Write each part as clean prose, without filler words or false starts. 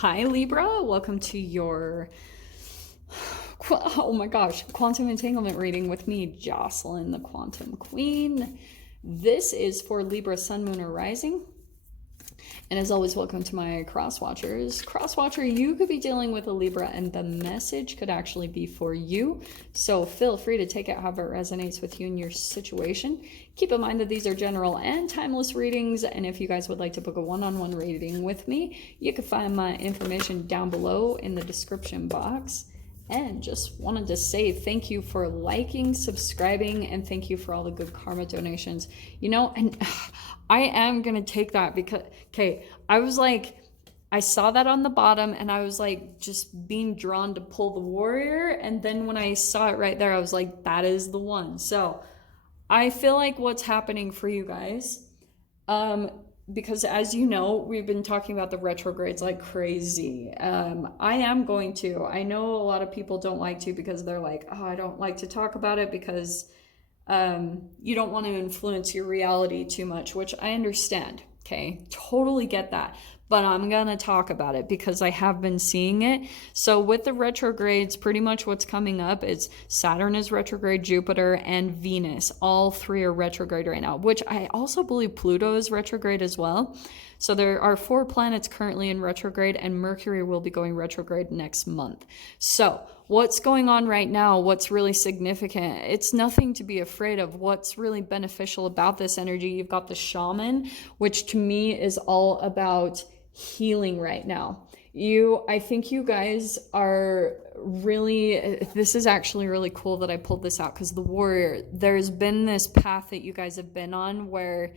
Hi Libra, welcome to your, oh my gosh, quantum entanglement reading with me, Jocelyn, the Quantum Queen. This is for Libra, Sun, Moon, or Rising. And as always, welcome to my cross watchers. Cross watcher, you could be dealing with a Libra and the message could actually be for you. So feel free to take it however it resonates with you and your situation. Keep in mind that these are general and timeless readings. And if you guys would like to book a one-on-one reading with me, you can find my information down below in the description box. And just wanted to say thank you for liking, subscribing, and thank you for all the good karma donations. You know, and I am going to take that because, okay, I was like, I saw that on the bottom and I was like just being drawn to pull the warrior. And then when I saw it right there, I was like, that is the one. So I feel like what's happening for you guys, because as you know, we've been talking about the retrogrades like crazy. I am going to. I know a lot of people don't like to because they're like, oh, I don't like to talk about it because you don't want to influence your reality too much, which I understand. Okay, totally get that. But I'm going to talk about it because I have been seeing it. So with the retrogrades, pretty much what's coming up is Saturn is retrograde, Jupiter, and Venus. All three are retrograde right now, which I also believe Pluto is retrograde as well. So there are 4 planets currently in retrograde, and Mercury will be going retrograde next month. So what's going on right now, what's really significant, it's nothing to be afraid of. What's really beneficial about this energy, you've got the shaman, which to me is all about healing right now. I think you guys are really, this is actually really cool that I pulled this out because the warrior, there's been this path that you guys have been on where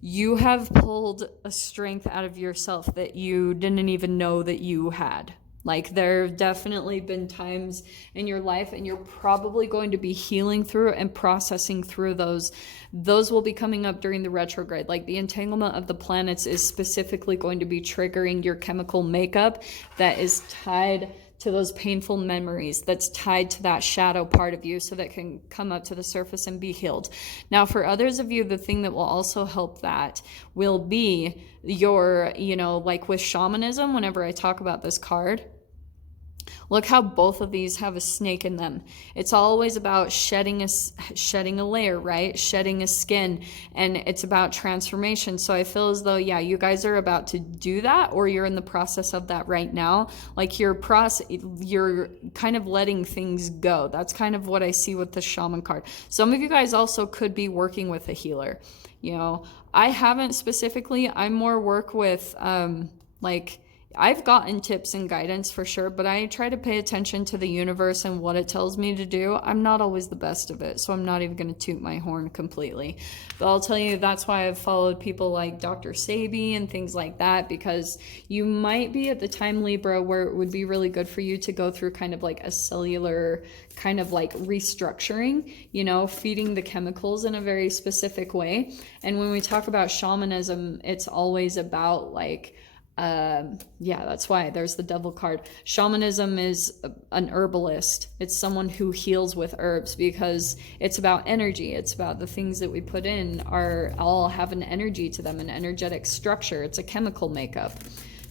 you have pulled a strength out of yourself that you didn't even know that you had. Like there have definitely been times in your life and you're probably going to be healing through and processing through those. Those will be coming up during the retrograde. Like the entanglement of the planets is specifically going to be triggering your chemical makeup that is tied to those painful memories, that's tied to that shadow part of you so that can come up to the surface and be healed. Now, for others of you, the thing that will also help that will be your, like with shamanism, whenever I talk about this card, look how both of these have a snake in them. It's always about shedding a layer, right? Shedding a skin, and it's about transformation. So I feel as though, yeah, you guys are about to do that, or you're in the process of that right now. Like you're kind of letting things go. That's kind of what I see with the shaman card. Some of you guys also could be working with a healer. I haven't specifically. I more work with I've gotten tips and guidance for sure, but I try to pay attention to the universe and what it tells me to do. I'm not always the best of it, so I'm not even going to toot my horn completely. But I'll tell you, that's why I've followed people like Dr. Sabi and things like that, because you might be at the time, Libra, where it would be really good for you to go through kind of like a cellular kind of like restructuring, feeding the chemicals in a very specific way. And when we talk about shamanism, it's always about that's why there's the devil card. Shamanism is an herbalist. It's someone who heals with herbs because it's about energy. It's about the things that we put in all have an energy to them, an energetic structure. It's a chemical makeup.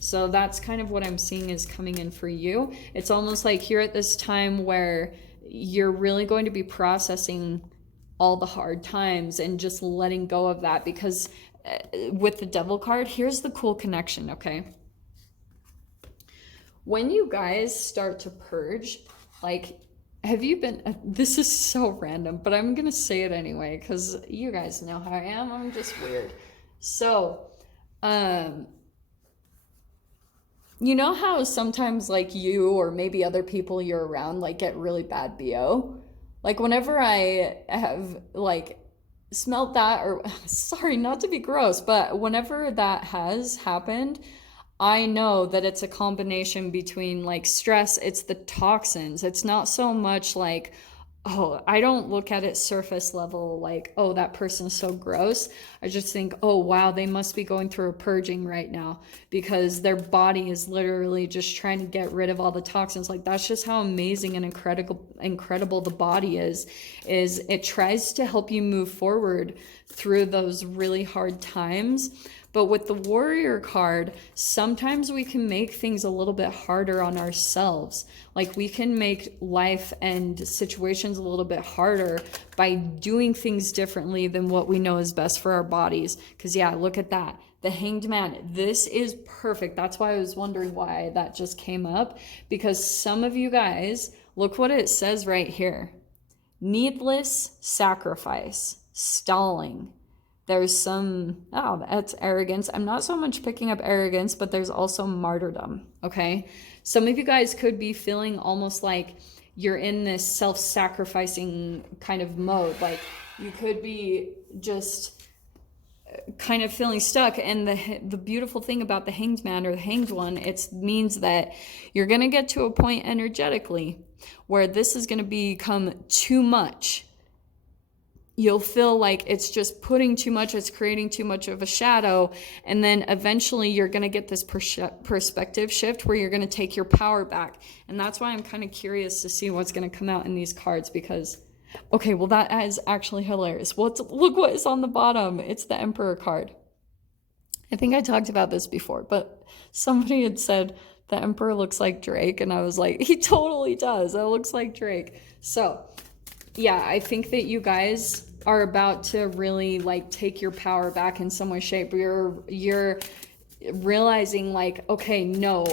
So that's kind of what I'm seeing is coming in for you. It's almost like you're at this time where you're really going to be processing all the hard times and just letting go of that, because with the devil card, here's the cool connection, okay? When you guys start to purge, have you been, this is so random, but I'm gonna say it anyway, because you guys know how I am, I'm just weird. So, you know how sometimes you or maybe other people you're around get really bad BO? Whenever I have smelt that, or sorry, not to be gross, but whenever that has happened, I know that it's a combination between stress. It's the toxins. It's not so much oh, I don't look at it surface level oh, that person's so gross. I just think, oh wow, they must be going through a purging right now because their body is literally just trying to get rid of all the toxins. That's just how amazing and incredible the body is it tries to help you move forward through those really hard times. But with the Warrior card, sometimes we can make things a little bit harder on ourselves. Like we can make life and situations a little bit harder by doing things differently than what we know is best for our bodies. Because yeah, look at that. The Hanged Man, this is perfect. That's why I was wondering why that just came up. Because some of you guys, look what it says right here. Needless sacrifice, stalling. There's some, oh, that's arrogance. I'm not so much picking up arrogance, but there's also martyrdom, okay? Some of you guys could be feeling almost like you're in this self-sacrificing kind of mode. Like you could be just kind of feeling stuck. And the beautiful thing about the Hanged Man or the Hanged One, it means that you're going to get to a point energetically where this is going to become too much. You'll feel like it's just putting too much, it's creating too much of a shadow, and then eventually you're going to get this perspective shift where you're going to take your power back. And that's why I'm kind of curious to see what's going to come out in these cards, because okay, well that is actually hilarious. Look what is on the bottom. It's the Emperor card. I think I talked about this before, but somebody had said the Emperor looks like Drake, and I was like, he totally does. That looks like Drake. So yeah, I think that you guys are about to really like take your power back in some way, shape. You're realizing like, okay, no,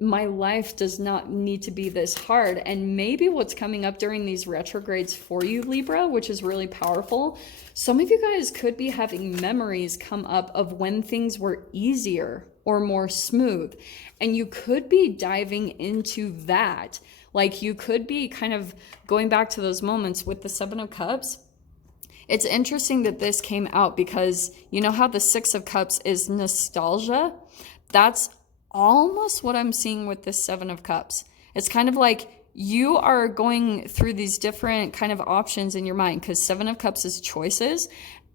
my life does not need to be this hard. And maybe what's coming up during these retrogrades for you, Libra, which is really powerful, some of you guys could be having memories come up of when things were easier or more smooth, and you could be diving into that. Like you could be kind of going back to those moments with the Seven of Cups. It's interesting that this came out because you know how the Six of Cups is nostalgia? That's almost what I'm seeing with this Seven of Cups. It's kind of like you are going through these different kind of options in your mind, because Seven of Cups is choices.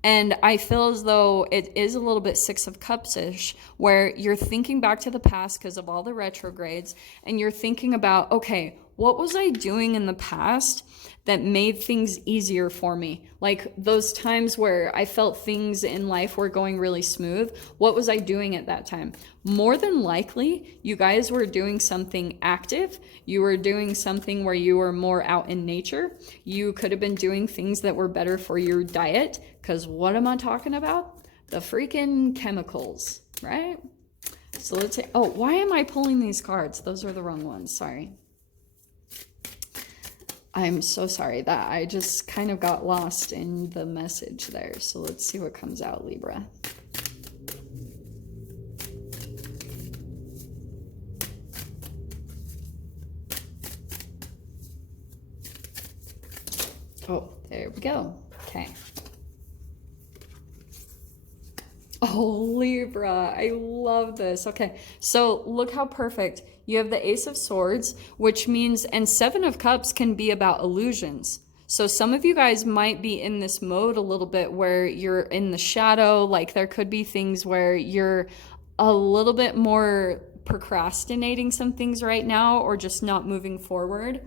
And I feel as though it is a little bit Six of Cups-ish, where you're thinking back to the past because of all the retrogrades, and you're thinking about, okay, what was I doing in the past that made things easier for me? Like those times where I felt things in life were going really smooth. What was I doing at that time? More than likely, you guys were doing something active. You were doing something where you were more out in nature. You could have been doing things that were better for your diet. Because what am I talking about? The freaking chemicals, right? So let's say, oh, why am I pulling these cards? Those are the wrong ones. Sorry. I'm so sorry that I just kind of got lost in the message there. So let's see what comes out, Libra. Oh, there we go. Okay. Oh, Libra, I love this. Okay, so look how perfect. You have the Ace of Swords, which means, and Seven of Cups can be about illusions. So some of you guys might be in this mode a little bit where you're in the shadow. Like there could be things where you're a little bit more procrastinating some things right now, or just not moving forward.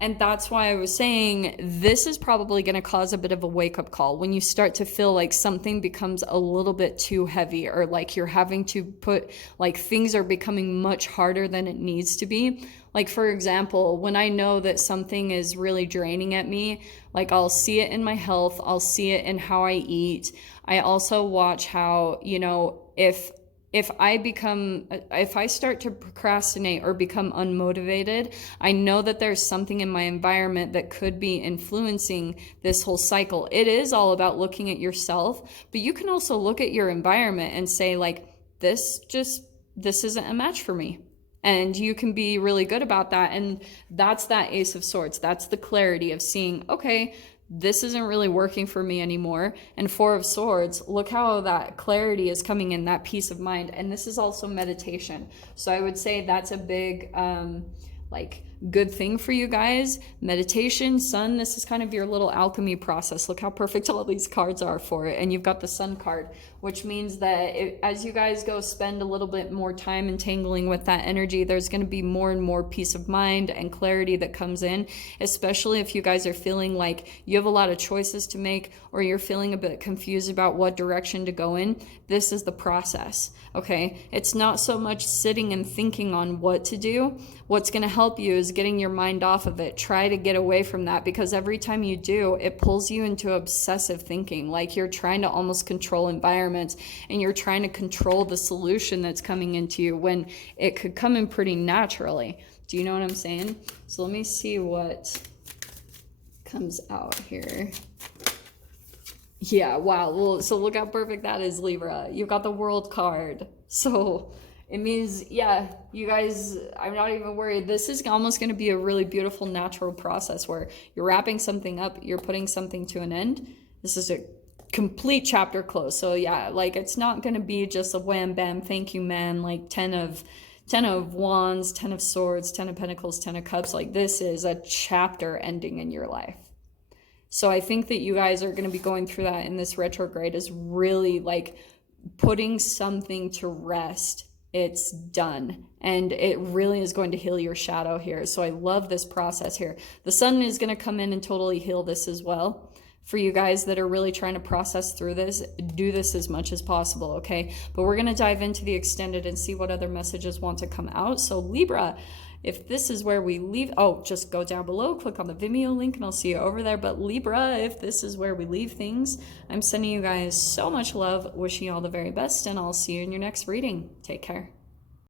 And that's why I was saying this is probably going to cause a bit of a wake-up call when you start to feel like something becomes a little bit too heavy, or like you're having to put, like things are becoming much harder than it needs to be. Like, for example, when I know that something is really draining at me, like I'll see it in my health, I'll see it in how I eat. I also watch how, you know, if I start to procrastinate or become unmotivated, I know that there's something in my environment that could be influencing this whole cycle. It is all about looking at yourself, but you can also look at your environment and say like, this isn't a match for me. And you can be really good about that. And that's that Ace of Swords. That's the clarity of seeing, okay, this isn't really working for me anymore. And Four of Swords, look how that clarity is coming in, that peace of mind. And this is also meditation. So I would say that's a big like good thing for you guys. Meditation, sun, this is kind of your little alchemy process. Look how perfect all these cards are for it. And you've got the sun card, which means that as you guys go spend a little bit more time entangling with that energy, there's going to be more and more peace of mind and clarity that comes in, especially if you guys are feeling like you have a lot of choices to make, or you're feeling a bit confused about what direction to go in. This is the process, okay? It's not so much sitting and thinking on what to do. What's going to help you is getting your mind off of it. Try to get away from that, because every time you do, it pulls you into obsessive thinking, like you're trying to almost control environments, and you're trying to control the solution that's coming into you when it could come in pretty naturally. Do you know what I'm saying? So let me see what comes out here. Yeah, wow. Well, so look how perfect that is, Libra. You've got the World card. So it means, yeah, you guys, I'm not even worried. This is almost going to be a really beautiful natural process where you're wrapping something up, you're putting something to an end. This is a complete chapter close. So yeah, like it's not going to be just a wham bam, thank you, man, like 10 of wands, 10 of swords, 10 of pentacles, 10 of cups. Like this is a chapter ending in your life. So I think that you guys are going to be going through that in this retrograde, is really like putting something to rest. It's done. And it really is going to heal your shadow here. So I love this process here. The sun is going to come in and totally heal this as well. For you guys that are really trying to process through this, do this as much as possible, okay? But we're going to dive into the extended and see what other messages want to come out. So Libra, if this is where we leave, oh, just go down below, click on the Vimeo link, and I'll see you over there. But Libra, if this is where we leave things, I'm sending you guys so much love, wishing you all the very best, and I'll see you in your next reading. Take care.